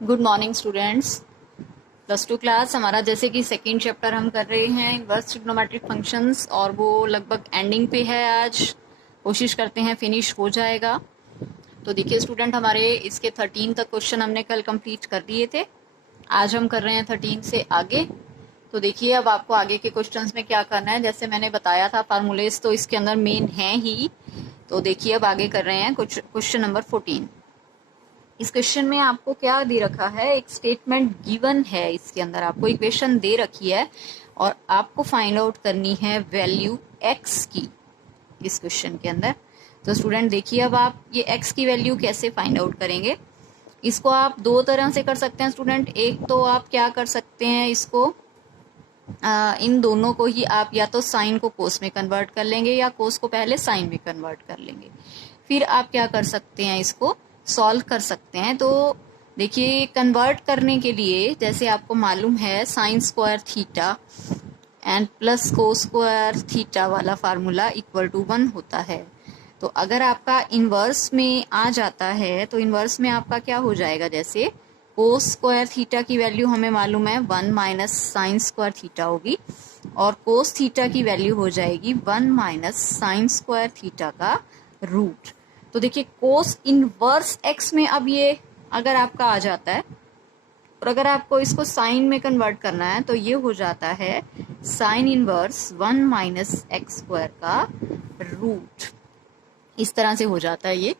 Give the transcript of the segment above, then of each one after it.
Good morning students. +2 class हमारा जैसे कि सेकेंड चैप्टर हम कर रहे हैं इनवर्स ट्रिग्नोमेट्रिक फंक्शंस, और वो लगभग एंडिंग पे है। आज कोशिश करते हैं फिनिश हो जाएगा। तो देखिए स्टूडेंट, हमारे इसके 13 तक क्वेश्चन हमने कल कंप्लीट कर दिए थे। आज हम कर रहे हैं 13 से आगे। तो देखिए अब आपको आगे के क्वेश्चंस में क्या करना है। जैसे मैंने बताया था फार्मूलेस तो इसके अंदर मेन है ही। तो देखिए अब आगे कर रहे हैं कुछ क्वेश्चन नंबर 14। इस क्वेश्चन में आपको क्या दे रखा है, एक स्टेटमेंट गिवन है। इसके अंदर आपको इक्वेशन दे रखी है और आपको फाइंड आउट करनी है वैल्यू x की इस क्वेश्चन के अंदर। तो स्टूडेंट देखिए अब आप ये x की वैल्यू कैसे फाइंड आउट करेंगे। इसको आप दो तरह से कर सकते हैं स्टूडेंट। एक तो आप क्या कर सकते हैं, इसको इन दोनों को ही आप या तो साइन को कोस में कन्वर्ट कर लेंगे या कोस को पहले साइन में कन्वर्ट कर लेंगे। फिर आप क्या कर सकते हैं, इसको सॉल्व कर सकते हैं। तो देखिए कन्वर्ट करने के लिए जैसे आपको मालूम है sine square theta and plus cos square theta वाला फार्मूला इक्वल टू 1 होता है। तो अगर आपका इन्वर्स में आ जाता है तो इन्वर्स में आपका क्या हो जाएगा, जैसे कोस स्क्वायर थीटा की वैल्यू हमें मालूम है 1 माइनस साइन स्क्वायर थीटा होगी, और कोस थीटा की वैल्यू हो जाएगी 1 माइनस साइन स्क्वायर थीटा का रूट। तो देखिए कोस इनवर्स एक्स में अब ये अगर आपका आ जाता है, और अगर आपको इसको साइन में कन्वर्ट करना है तो ये हो जाता है sine inverse 1 minus x square का रूट। इस तरह से हो जाता है ये।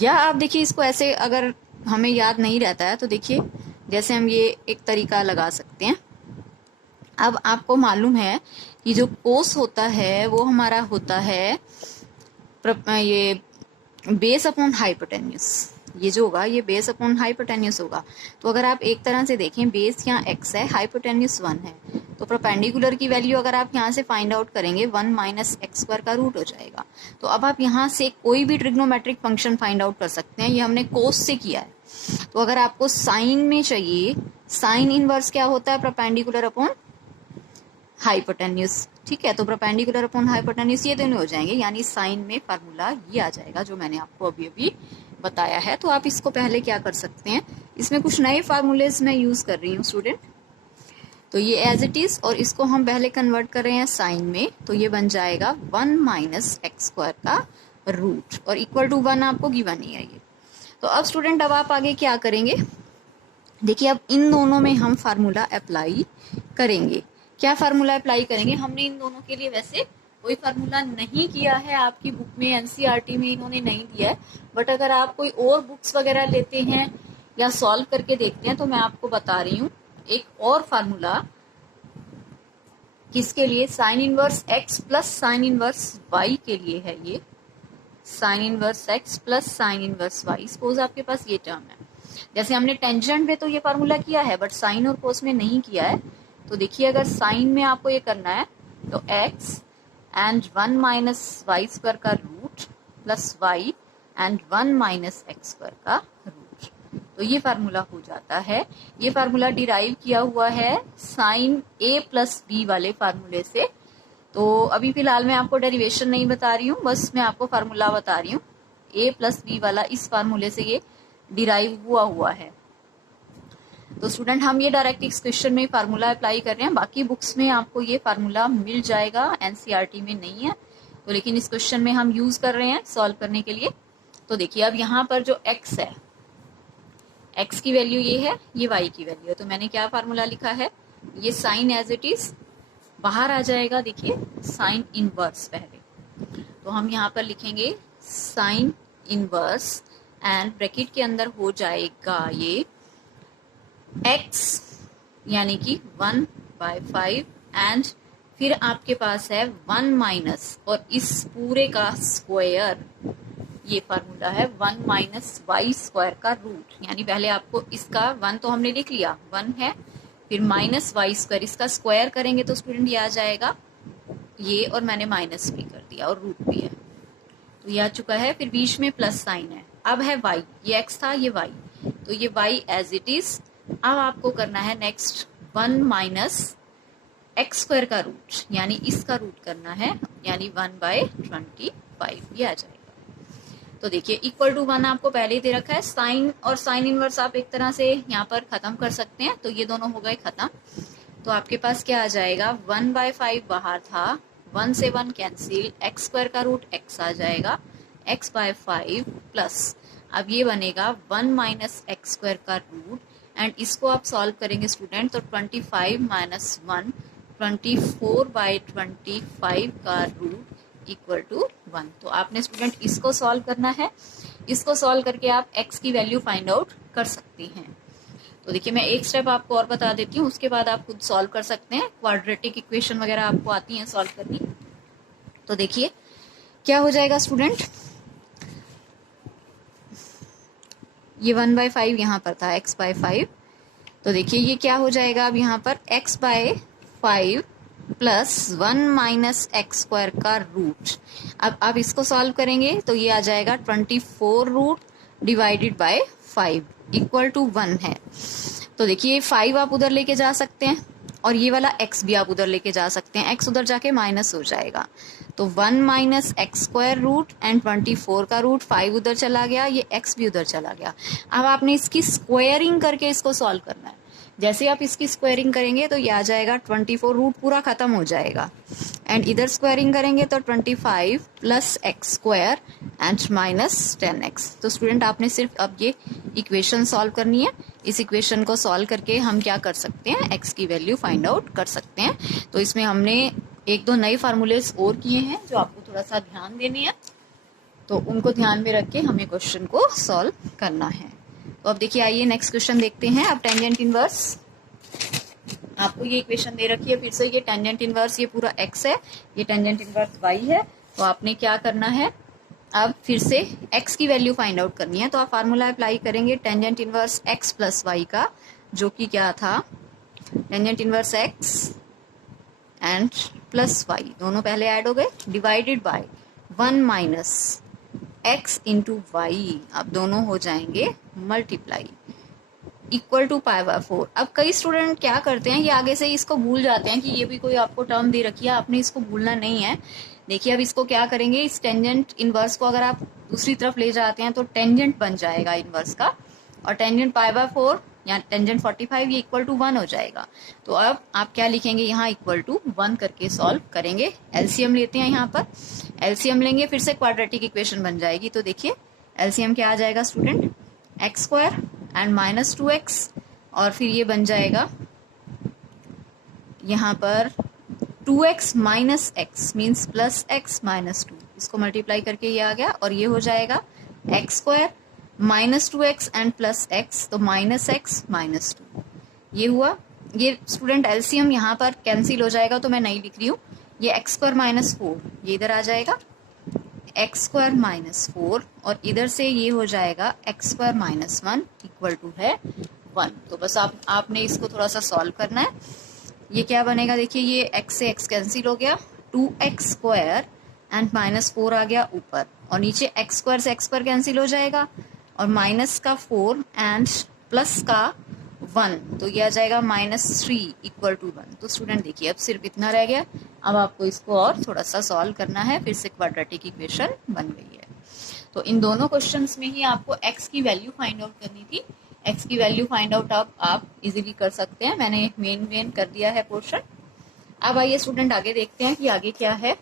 या आप देखिए इसको ऐसे अगर हमें याद नहीं रहता है तो देखिए जैसे हम ये एक तरीका लगा सकते हैं। अब आपको मालूम है कि जो कोस होता है वो हमारा होता है ये बेस अपॉन हाइपोटेन्यूस। ये जो होगा ये बेस अपॉन हाइपोटेन्यूस होगा। तो अगर आप एक तरह से देखें, बेस यहाँ x है, हाइपोटेन्यूस 1 है, तो परपेंडिकुलर की वैल्यू अगर आप यहाँ से फाइंड आउट करेंगे 1 माइनस एक्स स्क्वायर का रूट हो जाएगा। तो अब आप यहाँ से कोई भी ट्रिग्नोमेट्रिक फंक्शन फाइंड आउट कर सकते हैं। ये हमने कोस से किया है। तो अगर आपको साइन में चाहिए, साइन इनवर्स क्या होता है, परपेंडिकुलर अपॉन हाइपोटेन्यूस। ठीक है, तो परपेंडिकुलर अपॉन हाइपोटेन्यूस ये दोनों हो जाएंगे, यानी साइन में फार्मूला ये आ जाएगा जो मैंने आपको अभी अभी बताया है। तो आप इसको पहले क्या कर सकते हैं, इसमें कुछ नए फार्मूलेस मैं यूज कर रही हूँ स्टूडेंट। तो ये एज इट इज, और इसको हम पहले कन्वर्ट कर रहे हैं साइन में, तो ये बन जाएगा 1 माइनस एक्स स्क्वायर का रूट, और इक्वल टू 1 आपको गिवन नहीं है ये। तो अब स्टूडेंट अब आप आगे क्या करेंगे, देखिए अब इन दोनों में हम फार्मूला अप्लाई करेंगे। क्या फार्मूला अप्लाई करेंगे, हमने इन दोनों के लिए वैसे कोई फार्मूला नहीं किया है, आपकी बुक में एनसीईआरटी में इन्होंने नहीं दिया है। बट अगर आप कोई और बुक्स वगैरह लेते हैं या सॉल्व करके देखते हैं तो मैं आपको बता रही हूँ एक और फार्मूला किसके लिए, sine inverse X plus sine inverse Y के लिए है। ये sine inverse X plus sine inverse Y, suppose आपके पास ये टर्म है। जैसे हमने टेंजेंट में तो ये फार्मूला किया है बट साइन और कोस में नहीं किया है। तो देखिए अगर साइन में आपको ये करना है तो x and 1 minus y square का root plus y and 1 minus x square का रूट, तो ये फार्मूला हो जाता है। ये फार्मूला डिराइव किया हुआ है साइन a प्लस बी वाले फार्मूले से। तो अभी फिलहाल मैं आपको डेरिवेशन नहीं बता रही हूँ, बस मैं आपको फार्मूला बता रही हूँ। a प्लस बी वाला इस फार्मूले से ये डिराइव हुआ है। तो स्टूडेंट हम ये डायरेक्ट इस क्वेश्चन में फार्मूला अप्लाई कर रहे हैं। बाकी बुक्स में आपको ये फार्मूला मिल जाएगा, एनसीईआरटी में नहीं है तो, लेकिन इस क्वेश्चन में हम यूज कर रहे हैं सॉल्व करने के लिए। तो देखिए अब यहाँ पर जो x है, x की वैल्यू ये है, ये y की वैल्यू है। तो मैंने क्या फार्मूला लिखा है, ये साइन एज इट इज बाहर आ जाएगा। देखिए साइन इनवर्स पहले, तो हम यहाँ पर लिखेंगे साइन इनवर्स एंड ब्रैकेट के अंदर हो जाएगा ये x यानी कि 1/5 एंड फिर आपके पास है 1 माइनस और इस पूरे का स्क्वायर, ये फार्मूला है 1 माइनस वाई स्क्वायर का रूट। यानी पहले आपको इसका 1 तो हमने लिख लिया, 1 है, फिर माइनस वाई स्क्वायर, इसका स्क्वायर करेंगे तो स्टूडेंट ये आ जाएगा ये, और मैंने माइनस भी कर दिया और रूट भी है तो ये आ चुका है। फिर बीच में प्लस साइन है, अब है y, ये x था ये y, तो ये y एज इट इज। अब आपको करना है नेक्स्ट 1 माइनस एक्स स्क्वायर का रूट, यानी इसका रूट करना है, यानी 1/25 ये आ जाएगा। तो देखिए इक्वल टू 1 आपको पहले ही दे रखा है। साइन और साइन इनवर्स आप एक तरह से यहाँ पर खत्म कर सकते हैं, तो ये दोनों हो गए खत्म। तो आपके पास क्या आ जाएगा, 1/5 बाहर था, 1 से 1 कैंसिल, एक्स स्क्वायर का रूट x आ जाएगा, x/5 प्लस अब ये बनेगा 1 माइनस एक्स स्क्वायर का रूट, एंड इसको आप सॉल्व करेंगे स्टूडेंट तो 25 माइनस 1 24/25 का रूट इक्वल टू 1। तो आपने स्टूडेंट इसको सॉल्व करना है। इसको सॉल्व करके आप x की वैल्यू फाइंड आउट कर सकते हैं। तो देखिए मैं एक स्टेप आपको और बता देती हूँ, उसके बाद आप खुद सॉल्व कर सकते हैं। क्वाड्रेटिक इक्वेशन वगैरह आपको आती हैं सॉल्व करनी। तो देखिए क्या हो जाएगा स्टूडेंट, ये 1/5 यहाँ पर था, x/5। तो देखिए ये क्या हो जाएगा अब यहाँ पर, x/5 plus 1 minus x square का रूट। अब आप इसको सॉल्व करेंगे तो ये आ जाएगा 24 root divided by 5 equal to 1 है। तो देखिए 5 आप उधर लेके जा सकते हैं और ये वाला x भी आप उधर लेके जा सकते हैं, x उधर जाके माइनस हो जाएगा। तो 1 minus x square root and 24 का रूट, 5 उधर चला गया, ये x भी उधर चला गया। अब आपने इसकी स्क्वायरिंग करके इसको सॉल्व करना है। जैसे आप इसकी स्क्वायरिंग करेंगे तो ये आ जाएगा 24, रूट पूरा खत्म हो जाएगा, एंड इधर स्क्वायरिंग करेंगे तो 25 plus x square and minus 10x। तो स्टूडेंट आपने सिर्फ अब ये इक्वेशन सॉल्व करनी है। इस इक्वेशन को सॉल्व करके हम क्या कर सकते हैं, x की वैल्यू फाइंड आउट कर सकते हैं। तो इसमें हमने एक दो नए फार्मूलेस और किए हैं जो आपको थोड़ा सा ध्यान देने हैं, तो उनको ध्यान में रख के हमें क्वेश्चन को सॉल्व करना है। तो अब देखिए आइए नेक्स्ट क्वेश्चन देखते हैं। अब टेंजेंट इनवर्स, आपको ये इक्वेशन दे रखी है फिर से, ये टेंजेंट इनवर्स, ये पूरा x है, ये टेंजेंट इनवर्स y है। तो आपने क्या करना है, अब फिर से x की वैल्यू फाइंड आउट करनी है। तो आप फार्मूला अप्लाई करेंगे tangent inverse x plus y का, जो कि क्या था, tangent inverse x and plus y दोनों पहले ऐड हो गए, divided by 1 minus x into Y, अब दोनों हो जाएंगे मल्टीप्लाई इक्वल टू π/4। अब कई स्टूडेंट क्या करते हैं, ये आगे से इसको भूल जाते हैं कि ये भी कोई आपको टर्म दे रखी है, आपने इसको भूलना नहीं है। देखिए अब इसको क्या करेंगे, इस टेंजेंट इनवर्स को अगर आप दूसरी तरफ ले जाते हैं तो टेंजेंट बन जाएगा इनवर्स का, और टेंजेंट π/4 या टेंजेंट 45 ये इक्वल टू 1 हो जाएगा। तो अब आप क्या लिखेंगे यहाँ, इक्वल टू 1 करके सॉल्व करेंगे। एलसीएम लेते हैं, यहाँ पर एलसीएम लेंगे, फिर से क्वाड्रेटिक इक्वेशन बन जाएगी। तो देखिए एलसीएम क्या आ जाएगा student, x square and minus 2x, और फिर ये बन जाएगा यहाँ पर 2x minus x means plus x minus 2, इसको मल्टीप्लाई करके ये आ गया, और ये हो जाएगा X square minus 2x and plus x, तो माइनस x माइनस 2 ये हुआ। ये स्टूडेंट एलसीएम यहाँ पर कैंसिल हो जाएगा, तो मैं नहीं लिख रही हूँ। ये एक्स स्क्वायर माइनस 4 ये इधर आ जाएगा, एक्स स्क्वायर माइनस 4, और इधर से ये हो जाएगा X square minus 1 equal to है 1। तो बस आपने इसको थोड़ा सा सॉल्व करना है। ये क्या बनेगा, देखिए ये x से x कैंसिल हो गया, 2x स्क्वायर एंड माइनस 4 आ गया ऊपर, और नीचे x स्क्वायर से x स्क्वायर कैंसिल हो जाएगा, और माइनस का 4 एंड प्लस का 1, तो ये आ जाएगा -3 इक्वल टू 1। तो स्टूडेंट देखिए अब सिर्फ इतना रह गया, अब आपको इसको और थोड़ा सा सॉल्व करना है, फिर से क्वाड्रेटिक इक्वेशन बन गई है। तो इन दोनों क्वेश्चंस में ही आपको x की वैल्यू फाइंड आउट करनी थी। x की वैल्यू फाइंड आउट आप इजीली कर सकते हैं, मैंने मेन कर दिया है पोर्शन। अब आइए स्टूडेंट आगे देखते हैं कि आगे क्या है।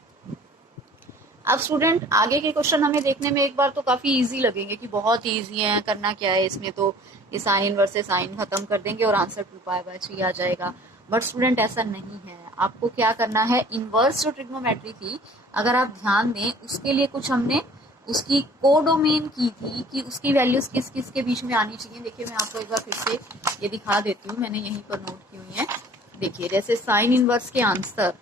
अब स्टूडेंट आगे के क्वेश्चन हमें देखने में एक बार तो काफी इजी लगेंगे कि बहुत इजी है, करना क्या है इसमें, तो ये साइन इनवर्स से साइन खत्म कर देंगे और आंसर 2π/3 आ जाएगा। बट स्टूडेंट ऐसा नहीं है, आपको क्या करना है, इनवर्स जो ट्रिग्नोमेट्री थी अगर आप ध्यान दें, उसके लिए कुछ हमने उसकी कोडोमेन की थी कि उसकी वैल्यूज किस किस के बीच में आनी चाहिए। देखिए मैं आपको एक बार फिर से ये दिखा देती हूँ, मैंने यहीं पर नोट की हुई है। देखिए जैसे साइन इनवर्स के आंसर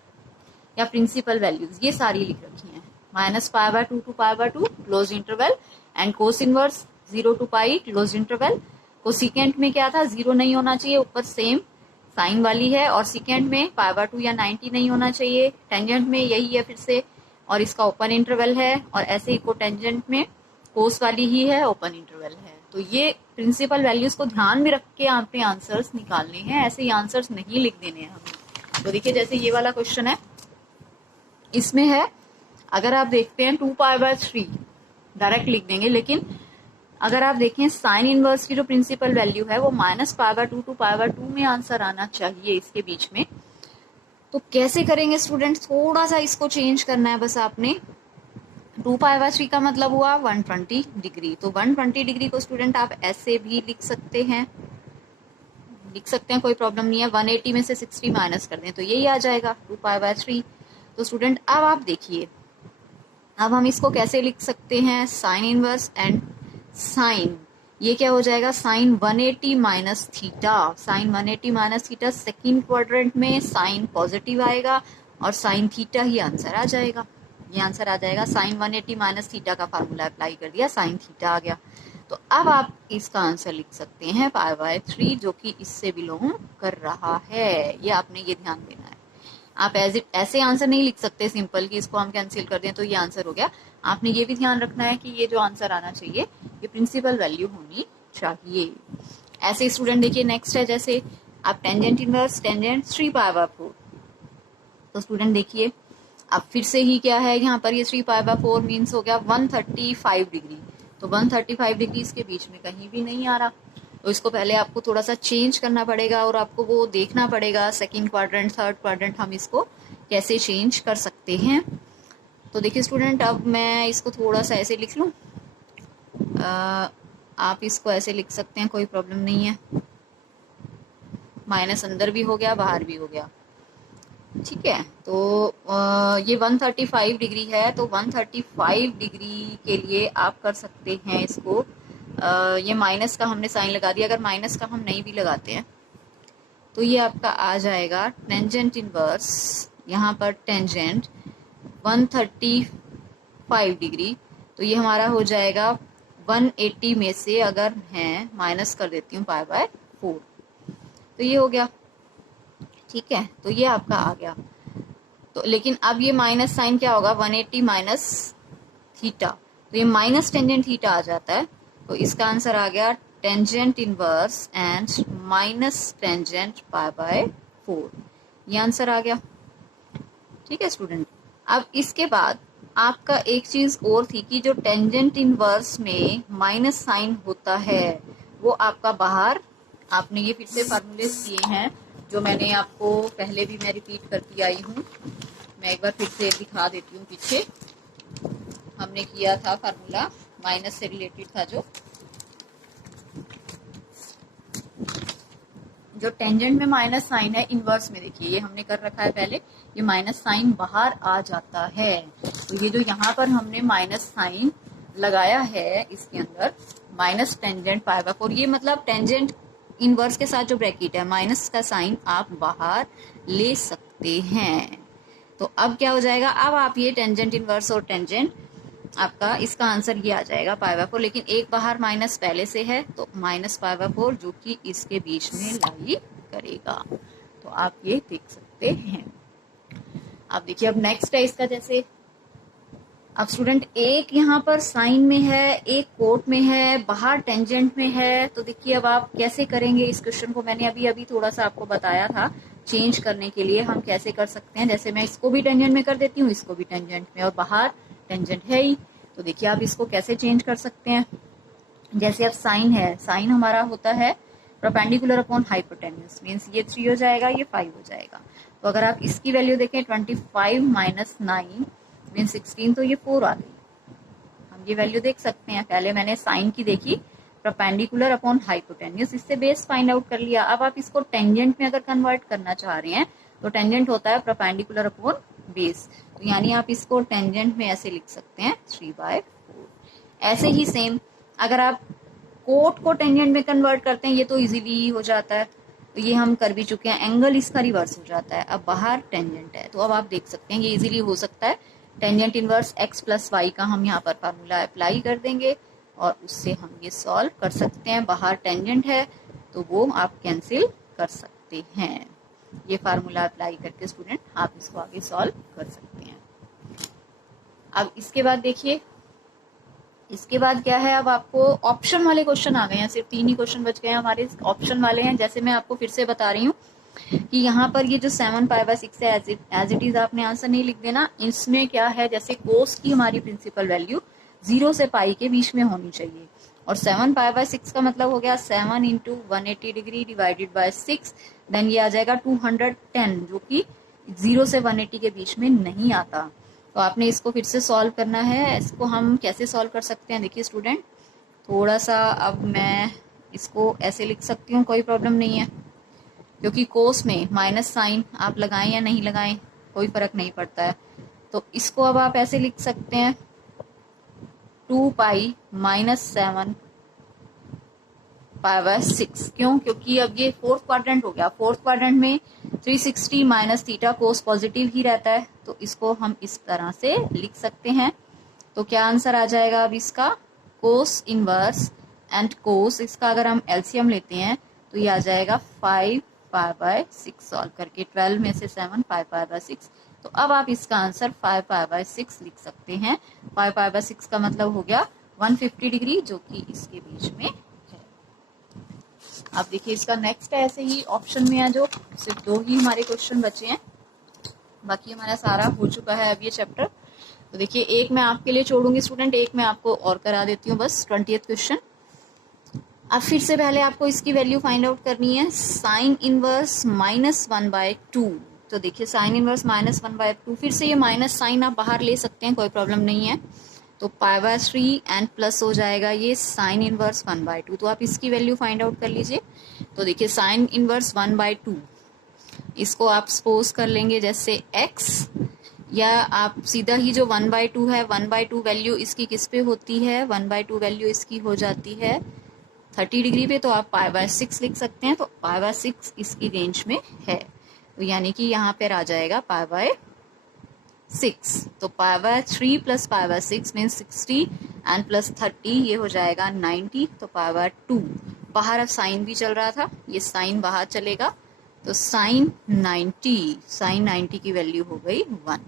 या प्रिंसिपल वैल्यूज ये सारी लिख रखी हैं, -π/2 to π/2 close interval, and cos inverse 0 to π close interval. Cosecant में क्या था, 0 नहीं होना चाहिए, ऊपर सेम साइन वाली है, और सिकेंट में π/2 या 90 नहीं होना चाहिए। टेंजेंट में यही है फिर से, और इसका ओपन इंटरवल है, और ऐसे ही कोटेंजेंट में कोस वाली ही है, ओपन इंटरवल है। तो ये प्रिंसिपल वैल्यूज को ध्यान में रख के आपने आंसर्स निकालने हैं, ऐसे ही आंसर्स नहीं लिख देने हैं हमें। तो देखिए जैसे ये वाला क्वेश्चन है, इसमें है अगर आप देखते हैं 2π/3 डायरेक्ट लिख देंगे। लेकिन अगर आप देखें साइन इनवर्स की जो प्रिंसिपल वैल्यू है वो -π/2 टू π/2 में आंसर आना चाहिए इसके बीच में। तो कैसे करेंगे स्टूडेंट, थोड़ा सा इसको चेंज करना है बस आपने। 2π/3 का मतलब हुआ 120 डिग्री, तो 120 डिग्री को स्टूडेंट आप ऐसे भी लिख सकते हैं, कोई प्रॉब्लम नहीं है। 180 में से 60 माइनस कर दें तो यही आ जाएगा 2π/3। तो स्टूडेंट अब आप देखिए, अब हम इसको कैसे लिख सकते हैं, साइन इनवर्स एंड साइन, ये क्या हो जाएगा, sine 180 minus theta. Sine 180 minus theta second quadrant में साइन पॉजिटिव आएगा और साइन थीटा ही आंसर आ जाएगा। ये आंसर आ जाएगा, साइन 180 माइनस थीटा का फार्मूला अप्लाई कर दिया, साइन थीटा आ गया। तो अब आप इसका आंसर लिख सकते हैं π/3, जो कि इससे बिलोंग कर रहा है। ये आपने ये ध्यान देना है। आप ऐसे आंसर नहीं लिख सकते सिंपल कि इसको हम कैंसिल कर दें तो ये आंसर हो गया। आपने ये भी ध्यान रखना है कि ये जो आंसर आना चाहिए ये प्रिंसिपल वैल्यू होनी चाहिए। ऐसे स्टूडेंट देखिए नेक्स्ट है, जैसे आप टेंजेंट इनवर्स टेंजेंट 3π/4। तो स्टूडेंट देखिए अब फिर से ही क्या है, यहाँ पर ये 3π/4 मीन्स हो गया 135 डिग्री। तो 135 डिग्री इसके बीच में कहीं भी नहीं आ रहा, तो इसको पहले आपको थोड़ा सा चेंज करना पड़ेगा और आपको वो देखना पड़ेगा सेकंड क्वाड्रेंट थर्ड क्वाड्रेंट हम इसको कैसे चेंज कर सकते हैं। तो देखिए स्टूडेंट, अब मैं इसको थोड़ा सा ऐसे लिख लूँ, आप इसको ऐसे लिख सकते हैं, कोई प्रॉब्लम नहीं है। माइनस अंदर भी हो गया बाहर भी हो गया, ठीक है। तो ये 135 डिग्री है, तो 135 डिग्री के लिए आप कर सकते हैं इसको, ये माइनस का हमने साइन लगा दिया। अगर माइनस का हम नहीं भी लगाते हैं तो ये आपका आ जाएगा टेंजेंट इनवर्स, यहाँ पर टेंजेंट 135 डिग्री, तो ये हमारा हो जाएगा 180 में से अगर है माइनस कर देती हूँ π/4, तो ये हो गया, ठीक है। तो ये आपका आ गया। तो लेकिन अब ये माइनस साइन क्या होगा, 180 माइनस थीटा, तो ये माइनस टेंजेंट थीटा आ जाता है। तो इसका आंसर आ गया tangent inverse and minus tangent π/4, ये आंसर आ गया, ठीक है स्टूडेंट। अब इसके बाद आपका एक चीज और थी कि जो टेंजेंट इनवर्स में माइनस साइन होता है वो आपका बाहर, आपने ये फिर से फार्मूले किए हैं जो मैंने आपको पहले भी मैं रिपीट करती आई हूँ। मैं एक बार फिर से दिखा देती हूँ, पीछे हमने किया था फार्मूला माइनस से रिलेटेड था, जो टेंजेंट में माइनस साइन है इनवर्स में, देखिए ये हमने कर रखा है पहले, ये माइनस साइन बाहर आ जाता है। तो ये जो यहाँ पर हमने माइनस साइन लगाया है इसके अंदर माइनस टेंजेंट π/4, ये मतलब टेंजेंट इनवर्स के साथ जो ब्रैकेट है माइनस का साइन आप बाहर ले सकते हैं। तो अब क्या हो जाएगा, अब आप ये टेंजेंट इनवर्स और टेंजेंट आपका इसका आंसर ये आ जाएगा π/4, लेकिन एक बाहर माइनस पहले से है तो माइनस π/4 जो कि इसके बीच में लाई करेगा। तो आप ये देख सकते हैं। अब देखिए अब नेक्स्ट है इसका, जैसे अब स्टूडेंट एक यहाँ पर साइन में है, एक कोट में है, बाहर टेंजेंट में है। तो देखिए अब आप कैसे करेंगे इस क्वेश्चन को, मैंने अभी थोड़ा सा आपको बताया था चेंज करने के लिए हम कैसे कर सकते हैं। जैसे मैं इसको भी टेंजेंट में कर देती हूँ, इसको भी टेंजेंट में, और बाहर टेंजेंट है ही। तो देखिए आप इसको कैसे चेंज कर सकते हैं। जैसे अब साइन है, साइन हमारा होता है परपेंडिकुलर अपॉन हाइपोटेन्यूज, मीन्स ये 3 हो जाएगा, ये 5 हो जाएगा। तो अगर आप इसकी वैल्यू देखें 25 माइनस 9 मीन 16, तो ये 4 आ गई। हम ये वैल्यू देख सकते हैं, पहले मैंने साइन की देखी परपेंडिकुलर अपॉन हाइपोटेन्यूज, इससे बेस फाइंड आउट कर लिया। अब आप इसको टेंजेंट में अगर कन्वर्ट करना चाह रहे हैं तो टेंजेंट होता है परपेंडिकुलर अपॉन बेस, तो यानी आप इसको टेंजेंट में ऐसे लिख सकते हैं 3/4। ऐसे ही सेम अगर आप कोट को टेंजेंट में कन्वर्ट करते हैं, ये तो इजीली हो जाता है, तो ये हम कर भी चुके हैं। एंगल इसका रिवर्स हो जाता है, अब बाहर टेंजेंट है, तो अब आप देख सकते हैं ये इजीली हो सकता है। Tangent inverse x plus Y का हम यहाँ पर फार्मूला अप्लाई कर देंगे और उससे हम ये सॉल्व कर सकते हैं। बाहर टेंजेंट है तो वो आप कैंसिल कर सकते हैं। ये फार्मूला अप्लाई करके स्टूडेंट आप इसको आगे सॉल्व कर सकते हैं। अब इसके बाद देखिए, इसके बाद क्या है, अब आपको ऑप्शन वाले क्वेश्चन आ गए हैं, सिर्फ 3 ही क्वेश्चन बच गए हैं हमारे, ऑप्शन वाले हैं। जैसे मैं आपको फिर से बता रही हूँ कि यहाँ पर ये जो 7π/6 है एज इट इज आपने आंसर नहीं लिख देना। इसमें क्या है, जैसे कोस की हमारी प्रिंसिपल वैल्यू 0 से पाई के बीच में होनी चाहिए। और 7 पाई बाय 6 का मतलब हो गया 7 into 180 degree divided by 6, then ये आ जाएगा 210, जो कि 0 से 180 के बीच में नहीं आता। तो आपने इसको फिर से सॉल्व करना है। इसको हम कैसे सॉल्व कर सकते हैं, देखिए स्टूडेंट, थोड़ा सा अब मैं इसको ऐसे लिख सकती हूँ, कोई प्रॉब्लम नहीं है, क्योंकि कोस में माइनस साइन आप लगाएं या नहीं लगाएं कोई फर्क नहीं पड़ता है। तो इसको अब आप ऐसे लिख सकते हैं 2 पाई माइनस 7 पाई बाय 6। क्यों? क्योंकि अब ये फोर्थ क्वाड्रेंट हो गया। फोर्थ क्वाड्रेंट में 360 माइनस थीटा कोस पॉजिटिव ही रहता है, तो इसको हम इस तरह से लिख सकते हैं। तो क्या आंसर आ जाएगा अब इसका, कोस इनवर्स एंड कोस, इसका अगर हम एलसीएम लेते हैं तो ये आ जाएगा 5 पाई बाय 6 सॉल्व करके, 12 में से 7 5 पाई बाय 6। तो अब आप इसका आंसर 5 पाई बाय 6 लिख सकते हैं। 5 पाई बाय 6 का मतलब हो गया 150 डिग्री, जो कि इसके बीच में है। अब देखिए इसका नेक्स्ट है, ऐसे ही ऑप्शन में है जो सिर्फ 2 ही हमारे क्वेश्चन बचे हैं, बाकी हमारा सारा हो चुका है अब ये चैप्टर। तो देखिए एक मैं आपके लिए छोड़ूंगी स्टूडेंट, एक मैं आपको और करा देती हूँ बस, 20th क्वेश्चन। अब फिर से पहले आपको इसकी वैल्यू फाइंड आउट करनी है, साइन इनवर्स -1/2। तो देखिए साइन इनवर्स -1/2, फिर से ये माइनस साइन आप बाहर ले सकते हैं, कोई प्रॉब्लम नहीं है। तो π/3 एंड प्लस हो जाएगा ये साइन इनवर्स 1/2। तो आप इसकी वैल्यू फाइंड आउट कर लीजिए। तो देखिए साइन इनवर्स 1/2, इसको आप सपोज कर लेंगे जैसे x, या आप सीधा ही जो 1/2 है, 1/2 वैल्यू इसकी किस पे होती है, 1/2 वैल्यू इसकी हो जाती है 30 डिग्री पे, तो आप π/6 लिख सकते हैं। तो π/6 इसकी रेंज में है, तो यानी कि यहाँ पर आ जाएगा π/6। तो π/3 प्लस π/6 मीन 60 एंड प्लस 30, ये हो जाएगा 90। तो π/2, बाहर अब साइन भी चल रहा था, ये साइन बाहर चलेगा, तो साइन 90 की वैल्यू हो गई 1,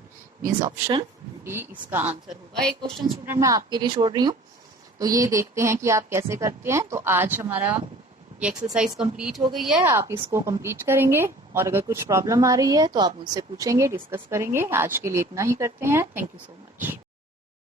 मीन्स ऑप्शन डी इसका आंसर होगा। एक क्वेश्चन स्टूडेंट मैं आपके लिए छोड़ रही हूँ, तो ये देखते हैं कि आप कैसे करते हैं। तो आज हमारा ये एक्सरसाइज कंप्लीट हो गई है, आप इसको कंप्लीट करेंगे, और अगर कुछ प्रॉब्लम आ रही है तो आप मुझसे पूछेंगे, डिस्कस करेंगे। आज के लिए इतना ही करते हैं। Thank you so much.